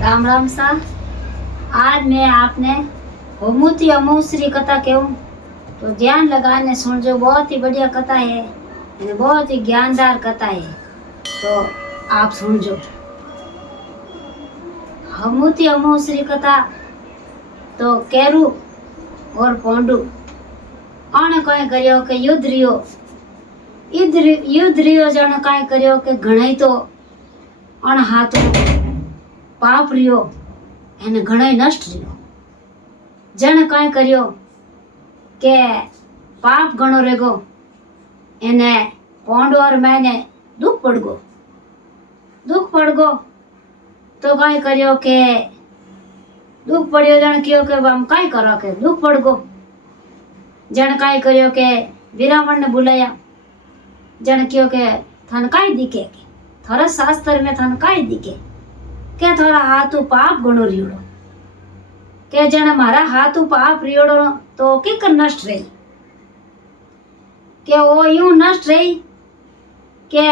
राम राम सा। आज मैं आपने होमूती अमूसरी कथा कहूँ तो ध्यान लगाने सुनजो। बहुत ही बढ़िया कथा है, बहुत ही ज्ञानदार कथा है, तो आप सुनजो। होमूती अमूसरी कथा तो केरू और पोंडू आने कई करियो के युद्ध रियो जने कई करियो के घणाई तो अण हाथ पाप रियो એને ઘણાય નષ્ટ રહ્યો। જણે કાંઈ કર્યો કે પાપ ઘણો રેગો એને પોંડોર મેને દુઃખ પડગો તો કાંઈ કર્યો કે દુઃખ પડ્યો। જણે કયો કે આમ કાંઈ કરો કે દુઃખ પડગો। જણે કાંઈ કર્યો કે વિરાવણને બોલાયા। જણે કયો કે થને કાંઈ દીકે કે થોડા શાસ્ત્ર में થને કાંઈ દીકે के थोड़ा हाथ पाप घणो रियोड़ो के जने मारा हाथ पाप रियोड़ो तो किक नष्ट रही के वो यूं नष्ट रही के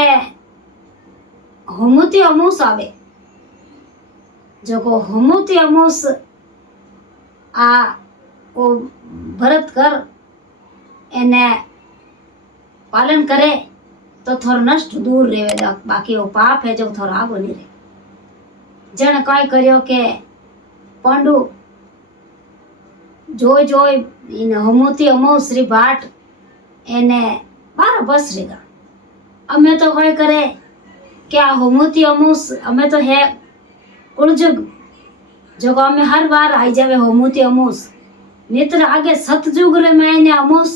होमूती अमूस आवे। जो को होमूती अमूस आ वो भरत कर एने पालन करे तो थोड़ा नष्ट दूर रहे। बाकी वो पाप है जो थोड़ा आगो नहीं रहे। जने कांई कर्यो के पोंडू जोई जोई इन होमूती अमूस री बाट एने बार बस रेगा। अमे तो कांई करे के आ होमूती अमूस अमे तो है कुलजुग जो अमे हर बार आई जावे होमूती अमूस नित्र आगे सतजुग रे में ने अमूस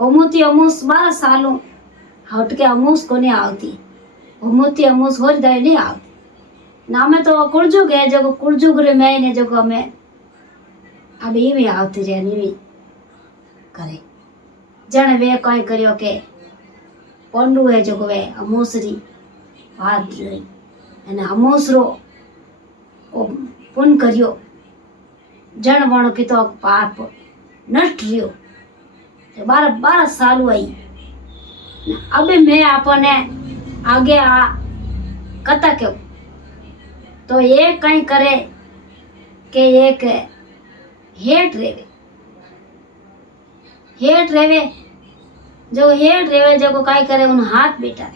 होमूती अमूस 12 सालों हट के अमूस को नहीं आवती। होमूती अमूस होर दाई नहीं आवती ना। में तो कुलजुग है जो कुलजुग रे में ने जो हमें अब ये आवती रहे नहीं करे। जने वे कई करियो के पोंडू है जो वे अमूसरी हाथ रही अने अमूसरो पुण्य करियो। जन वण की तो पाप नष्ट रियो 12 साल आई। अब मैं आपने आगे आ कथा कहूं तो ये कहीं करे के एक हेठ रेवे जो हेठ रेवे जो को कहीं करे उन हाथ बेटा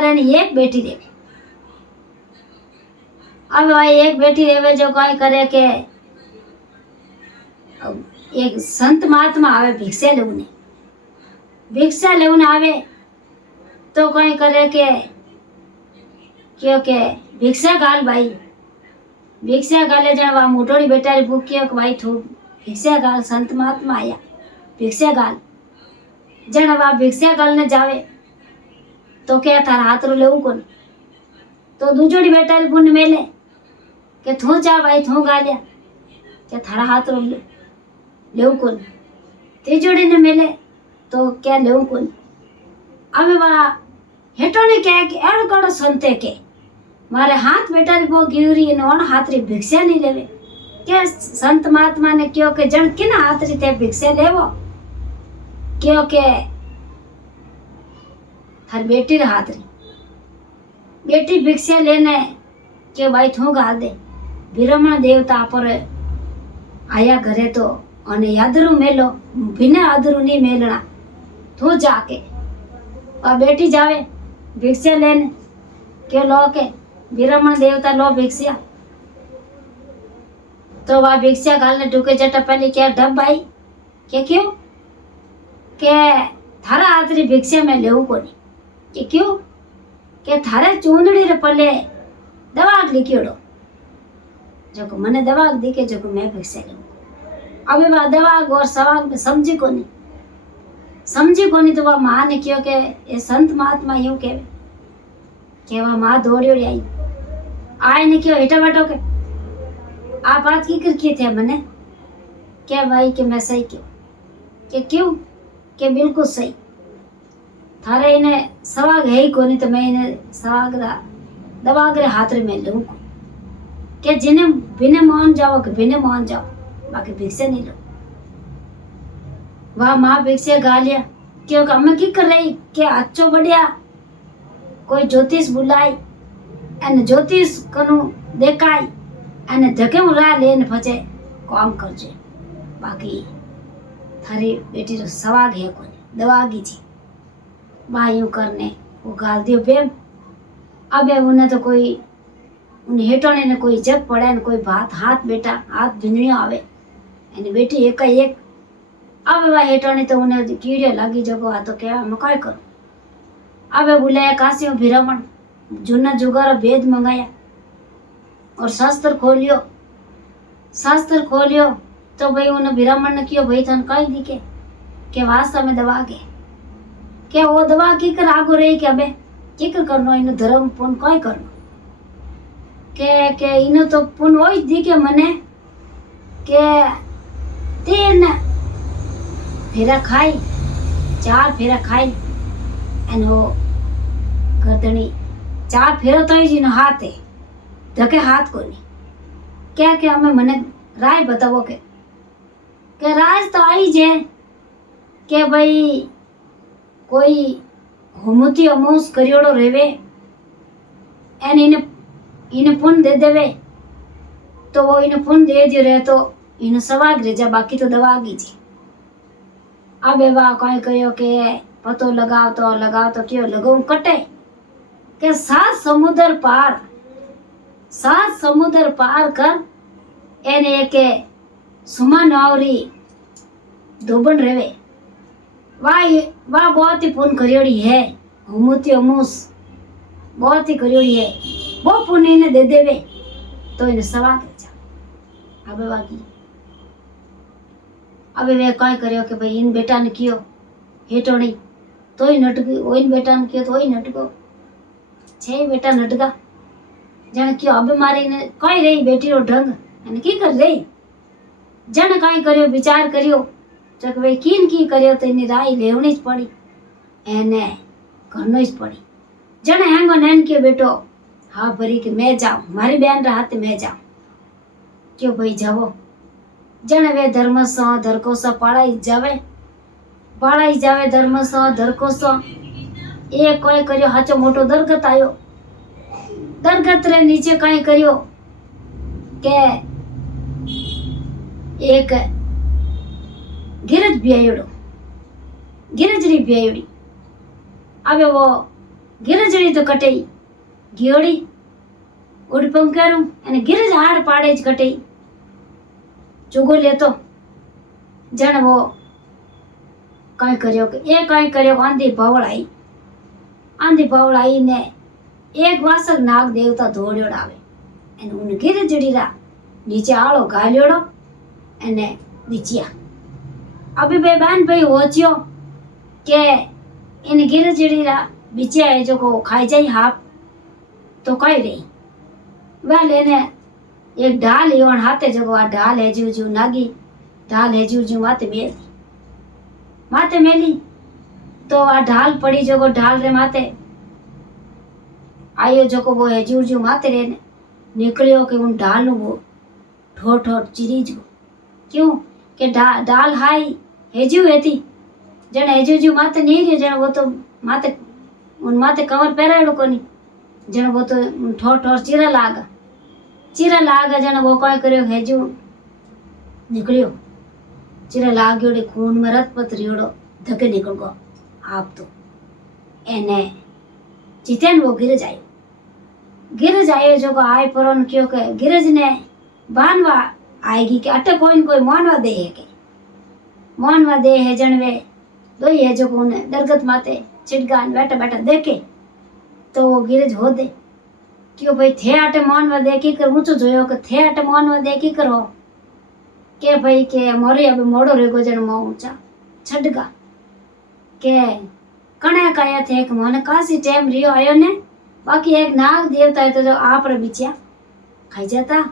रहे एक बेटी रेवे। अब भाई एक बेटी रेवे जो कहीं करे के एक संत महात्मा आवे भिक्षा लेने आवे तो कहीं करे के क्योंकि भिक्षा गाल भाई भिक्षा गाले जन वा मोटोड़ी बेटारी भूखियो कि भाई थू भिक्षा गाल। संत महात्मा आया भिक्षा गाल जन वा भिक्षा गाल ने जावे तो क्या थारा हाथ रो लेवू कोन तो दूजोड़ी बेटारी पुण्य मेले के थू जा भाई थू गालिया क्या थारा हाथ रो लेवू कोन। तीजोड़ी ने मेले तो क्या लेवू कोन। अब वा हेटोने क्या कि एड़ कड़ो संते के मारे हाथ बेटा री वो गिरी नोन हाथ री भिक्षा नहीं लेवे के संत महात्मा ने क्यों के जन किन हाथ री ते भिक्षा लेवो क्यों के हर बेटी रे हाथ री बेटी भिक्षा लेने के भाई थू गा दे। विरमण देवता पर आया घरे तो अने यादरू मेलो बिना आदरू नहीं मेलना थू जाके और बेटी जावे भिक्षा लेने क्यों लो के विरमण देवता लो भिक्षा तो वह भिक्षा गालने टूके जटा पहले क्या डब आई के क्यों के थारा हाथ री भिक्षा में लेवू कोनी के क्यों के थारे चूंदड़ी रे पले दवाग लिखियोड़ो जो को मने दवाग दी के जो को मैं भिक्षा लेवू। अब वह दवाग और सवाग में समझी कोनी तो वह मां ने क्यों के ये संत महात्मा यूं के वह मां दौड़ी आई आए ने क्यों हेटा बैठो के आप बात की करके थे मने क्या भाई के मैं सही क्यों के बिल्कुल सही थारे इन्हें सवाग है ही कोनी तो मैं इन्हें सवाग दवाग रे हाथ में लूं के जिन्हें बिने मान जाओ के बिने मान जाओ बाकी भिक्षा नहीं लो। वह माँ भिक्षा गा लिया क्योंकि अम्मा की कर रही के अच्छो बढ़िया कोई ज्योतिष बुलाई એને જ્યોતિષ કનું દેખાય અને ધકે હું રાહ લઈને પછી કામ કરજે. બાકી थारी बेटी रो सवाग है कोई दवागी जी बायू करने वो गाल दियो बेम. अबे उन्हें तो कोई उन हेटोने ने कोई जग पड़े ने कोई बात हाथ बेटा हाथ भिंजणियो आवे एनी बेटी एक अब वा हेटोने तो उन्हें कीड़े लागी जगो आ तो क्या मैं काय करूं. अबे बुलाया काशी भिरामण जूना जुगारा भेद मंगाया और शास्त्र खोलियो तो भाई उन्हें भिरामण ने कियो भाई थन कई दी के वास्ता में दवा के वो दवा की कर आगो रही के अबे की कर करनो इन धर्म पुन कई करनो के इनो तो पुन होई दी के मने के 3 फेरा खाई 4 फेरा खाई एनो गर्दनी 4 फेरा तो जी नो हाथ है धके हाथ कोनी क्या हमें मने राय बतावो के राज तो आई जे के भाई कोई हुमती अमोस करियोड़ो रेवे एन इने पुन दे देवे तो वो इने पुन दे दियो रहे तो इने सवाग रे जा बाकी तो दवागी जी. अबे वा कोई कयो के पतो लगाव तो क्यों लगाऊ कटे के 7 समुद्र पार कर एने के सुमा नावरी दोबन रेवे वाह बहुत ही पुण्य करियोड़ी है हुमती अमूस बहुत ही करियोड़ी है वो पुण्य इन्हें दे देवे तो इन्हें सवाग जा. अबे बाकी अबे वे काय करियो के भाई इन बेटा ने कियो हेटो नहीं तो ही नटकी ओ इन बेटा ने कियो तो ही नटको 6 बेटा नटका जने कियो अबे मारी ने कई रही बेटी रो ढंग અને की कर रही जन काई करियो विचार करियो चक भाई कीन की करियो तो इनी राय लेवनी ज पड़ी एने करनो ज पड़ी. जन हेंगो नैन के बेटो हाँ भरी के मैं जाऊं मारी बहन रा हाथ में जाऊं क्यों भाई जाओ. जन वे धर्म सो धरको सो पाड़ाई जावे धर्म सो धरको सो एक कोई करियो हाचो मोटो दरगत आयो दरगत रे नीचे काई करियो के एक गिरज गिरजड़ी ब्यायोड़ी. अबे वो गिरजड़ी तो कटई गियोड़ी उड़ पंकरू અને गिरज हाड़ पाड़े ज कटई चुगो लेतो जण वो काई करियो आंधी बावळ आई ने एक वासक नाग देवता दौड़्योड़ आवे અને ઉન गिरजड़ी रा नीचे आळो गाल्योड़ो અને बीचिया. अभी बे बहन भाई होचियो के इन गिरजड़ी रा बीचिया है जो को खाई जाई हाप तो कई रही वह लेने एक ढाल योन हाथे जो आ ढाल है जू नागी ढाल है जू माथे मेली तो आ ढाल पड़ी जो ढाल रे माथे आयो जो को वो है जू माथे रे निकलियो के उन ढाल वो ठोर चिरीज क्यों के ढाल हाई हेजू हेती जन हेजू माथे नहीं रे जन वो तो माथे उन माथे कवर पहराड़ो कोनी जन वो तो ठोर चीरा लागा जन वो काय करियो हेजू निकलियो चीरा लाग्योड़े खून में रत पत रियोड़ो धके निकल गो आप तो एने जितेन वो गिरज आयो जो आए पर क्यों के गिरज ने बानवा आएगी कि अटे कोई मानवा दे है जनवे दो है जो को दरगत माते छिटगान बैठा देखे तो वो गिरज हो दे क्यों भाई थे अटे मानवा दे की कर ऊंचो जोयो के थे अटे मानवा दे की करो के भाई के मोरे अब मोड़ो रेगो जन मो ऊंचा छटगा के कणे काया थे कि मोने कासी टाइम रियो आयो ने बाकी एक नाग देवता है तो जो आप रे बिचिया खाई जाता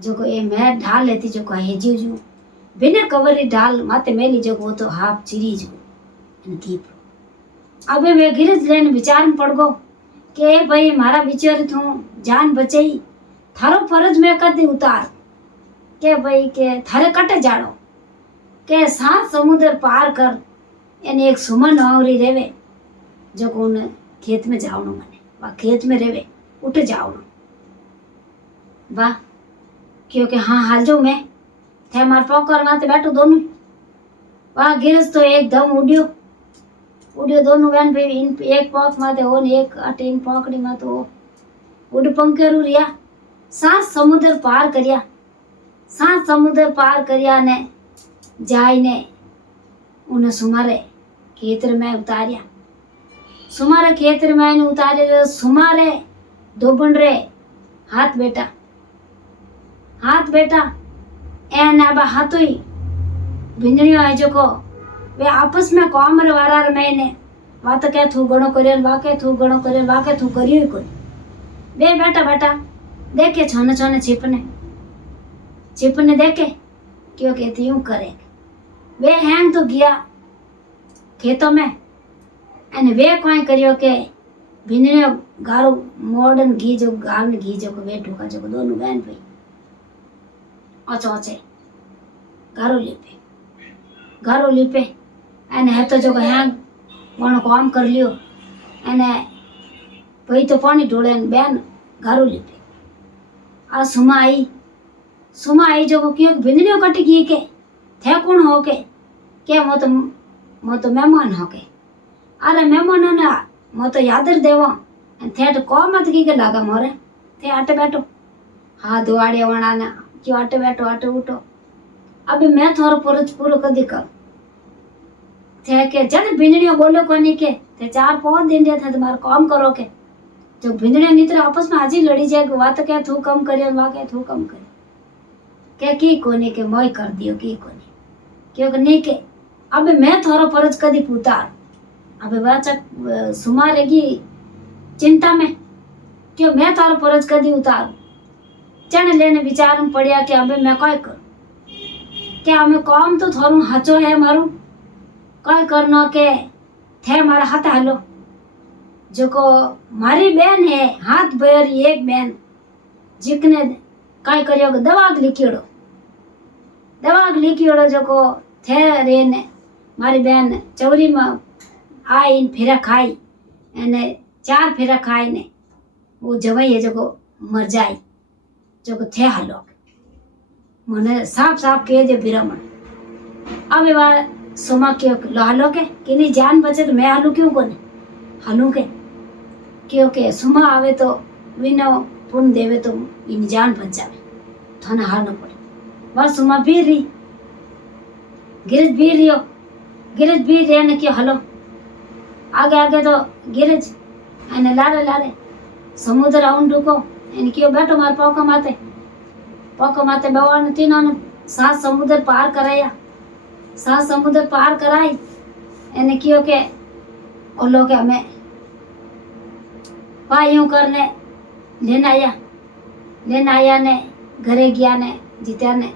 जो को ए मैं ढाल लेती जो को है जू बिना कवरी ढाल माते मेली जो को तो हाफ चिरी जो इनकी अबे मैं गिरज लेन विचार में पड़ गो के भाई मारा बिचार तू जान बचाई थारो फर्ज में कर दे उतार के भाई के थारे कटे जानो के 7 समुद्र पार कर एने एक सुमन आवरी रेवे जो को खेत में जावनो मने वा खेत में रेवे उठ जाओ। वाह क्योंकि हाँ हाल जो मैं थे मार पकड़ माते बैठो दोनों। वाह गिरज तो एकदम उड़ियो दोनों बहन भाई इन एक पॉक माते हो ने एक अटे इन पॉकड़ी में तो उड़ पंखेरू रिया। सात समुद्र पार करिया, सात समुद्र पार करिया ने जाई ने उन्हें सुमारे खेतर में उतारिया। सुमारे खेतर में इन्हें उतारे सुमारे धोबन रे हाथ बेटा एन अब हाथोई भिंजणियों है जो को वे आपस में कॉमर वारार मैंने वात के थू गणो करियन वाके थू गणो करियन वाके थू करियो ही कोई वे बेटा देखे छोने छिपने देखे क्यों कहती यूं करे वे हैंग तो गया खेतों में एने वे कोई करियो के भिंजणियों गारो मॉडर्न घी जो गाल घी जो को वे ठोका जो को दोनों बहन भाई ओचे गारो लीपे एने है तो जो हैंग वनो काम कर लियो एने भाई तो पानी ढोले बहन गारो लीपे आ सुमा आई जो को क्यों भिंजणियों कटी गई के थे कौन हो के क्या मो तो मेहमान हो के अरे मेहमान ना मो तो यादर देवा थे तो को मत की के लागा मोरे थे आटे बैठो हाँ दुआड़े वणा ना क्यों आटे बैठो आटे उठो अभी मैं थोड़ा पूरो कदी कर थे के जन भिंजणियों बोलो कोनी के थे 4-5 दिन दे थे तुम्हारा काम करो के जो भिंजणियों नितर आपस में हाजी लड़ी जाए बात क्या थू कम करियो वा के थू कम करे के की कोनी के मोय कर दियो की कोनी क्योंकि नहीं के अब मैं थोड़ा फर्ज कदी पुतार अब वाचक सुमा रहेगी चिंता में क्यों मैं थोड़ा फर्ज कदी उतार चन लेने विचार में पड़िया कि अब मैं काय कर क्या हमें काम तो थोड़ा हाचो है मारू काय करनो के थे मारा हाथ हालो जो को मारी बहन है हाथ भर एक बहन जिकने काय करियो दवाग लिखियोड़ो जो को थे रे ने मारी बहन चौरी में आई फेरा खाई एने 4 फेरा खाई ने वो जवाई है जो को मर जाए जो को थे हालो मने साफ कह दे बिरमण अब वा सोमा क्यों हालो के कि नहीं जान बचे तो मैं हालू क्यों कोने हालू के क्योंकि सुमा आवे तो विनो पुन देवे तो इन जान बच जावे थाने हारना पड़े वह सुमा भी रही गिरज भी रहे ने क्यों हलो आगे तो गिरज एने लारे समुद्र आउन रुको एने क्यों बैठो मार पौका माते बवान तीनों ने 7 समुद्र पार कराई एने क्यों के और लोग हमें यूं करने लेन आया ने घरे गया ने जीत्या ने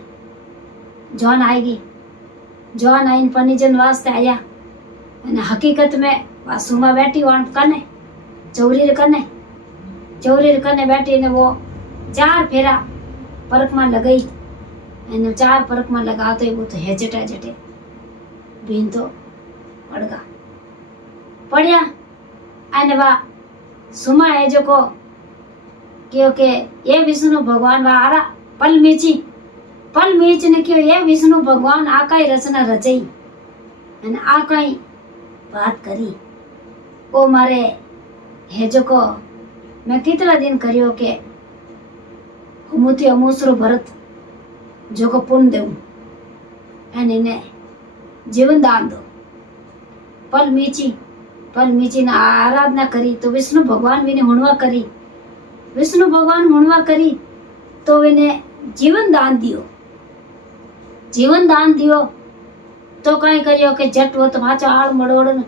जॉन आईन पनीजन वास्ते आया ने हकीकत में सुमा बैठी वाण कने चौरी कने बैठी ने वो 4 फेरा परक में लगाई एने 4 परक में लगाते वो तो हेजटे बीन तो पड़िया एने वा सुमा है जो को क्योंकि ये विष्णु भगवान वारा पल मीच ने क्यों ये विष्णु भगवान आकाई रचना रचई एने आकाई बात करी वो मारे है जो को मैं कितना दिन करियो के हुमुती अमूसरो भरत जो को पुण्य देऊं एने ने जीवन दान दो पल मीची ने आराधना करी तो विष्णु भगवान भी ने हुणवा करी तो विने जीवन दान दियो तो कहीं करियो के जट वो तो भाचा आड़ मड़ोड़न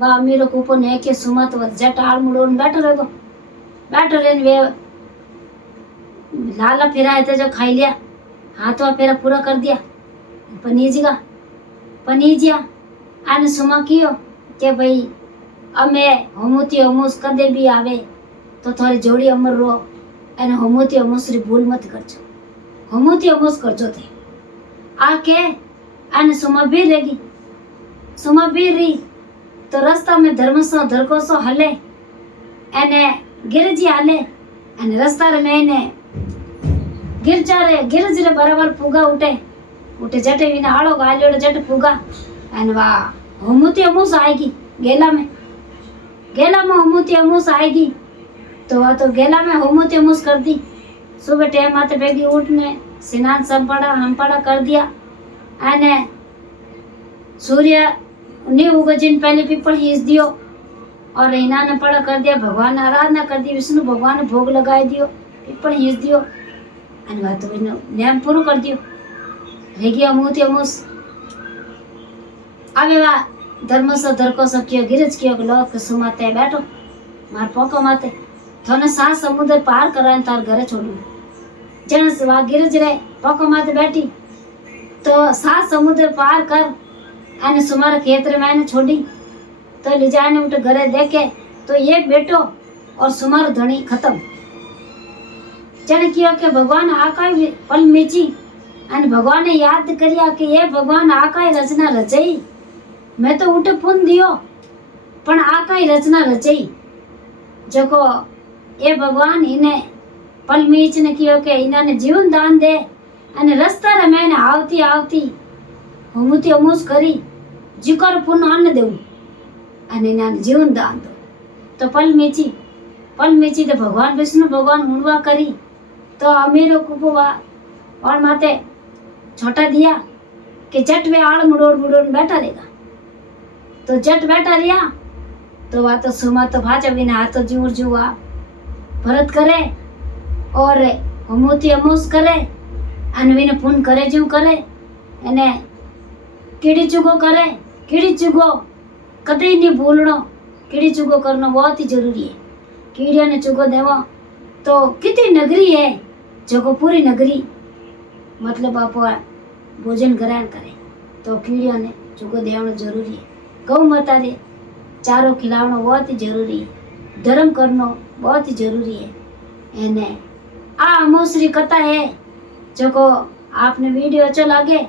वा अमीरो कूपो ने के सुमत वो जट आड़ मड़ोड़न बैठो रेन वे लाला फिराए थे जो खाई लिया हाथवा फेरा पूरा कर दिया पनीजिया आने सुमा कियो के भाई अमे होमुती अमूस कदे भी आवे तो थोड़ी जोड़ी अमर रो एने होमुती अमूस री भूल मत करजो होमुती अमूस करजो थे आके आने सुमा भी रही तो रास्ता में धर्मसो धरकोसो हले एने गिरजी हाले અને રસ્તા રે મેને गिरज रे बराबर पुगा उठे जटे विना आड़ो गालियोड़ जट पुगा अन वा हुमुती अमूस आएगी गेला में हुमुती अमूस आएगी तो वह तो गेला में हुमुती अमूस कर दी। सुबह टाइम आते बेगी उठने स्नान सब हम पड़ा कर दिया अने सूर्य नी उगजिन पहले पीपल हीस दियो और इन्होंने पड़ा कर दिया भगवान आराधना कर दी विष्णु भगवान भोग लगाई दियो पीपल हीस दियो અને વાત એનો નિયમ પૂરું કરી દો રહી ગયા અમૂતી અમૂસ આવે વા ધર્મસો ધરકો સક્યો ગિરજ કયો લોક સુમાતે બેઠો માર પોકો માતે થોને સા સમુદ્ર પાર કરાને તાર ઘરે છોડ્યું જણ વા ગિરજ રે પોકો માતે બેઠી તો સા સમુદ્ર પાર कर અને સુમાર ખેત रे मैंने छोड़ी तो ले जाने उठ घरे देखे तो एक बेटो और सुमार धनी खत्म। जने किया के भगवान आकाय पल मेची અને ભગવાને યાદ કર્યા કે એ ભગવાન આકાય રચના રચાઈ મેં તો ઉઠે પૂન દિયો પણ આકાય રચના રચાઈ જકો એ ભગવાન એને પલ મીચ ને કયો કે ઇનાને જીવન દાન દે અને રસ્તા રે મેને આવતી આવતી હુમતી અમૂસ કરી જીકર પૂન અન્ન દેવું અને ઇનાને જીવન દાન દો તો પલ મીચી તો ભગવાન વિષ્ણુ भगवान हुणवा करी तो अमीरो कुपुवा और माते छोटा दिया कि जट वे आड़ मुड़ोड़ बैठा रहेगा तो जट बैठा रिया तो वा तो सुमा तो भाजा बिना हाथ जूर जुआ भरत करे और हुमूती अमूस करे अनविन पुन करे जू करे एने कीड़ी चुगो करे कीड़ी चुगो कदे नहीं भूलनो कीड़ी चुगो करना बहुत ही जरूरी है। कीड़िया ने चुगो देवो तो कितनी नगरी है जो पूरी नगरी मतलब आप भोजन ग्रहण करे तो कीड़ियों ने चुगो देवनो जरूरी है। गौ माता दे चारो खिलावनो बहुत ही जरूरी है। धर्म करनो बहुत ही जरूरी है। एने आ अमोसरी कथा है जो को आपने वीडियो अच्छा लगे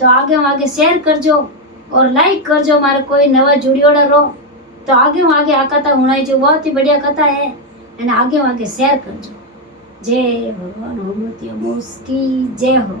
तो आगे शेयर करजो और लाइक करजो। मारे कोई नवा जुड़ियोड़ा रो तो आगे आ कथा होना जो बहुत ही बढ़िया कथा है एने आगे शेयर करजो। जय भगवान हुमती अमूस की जय हो।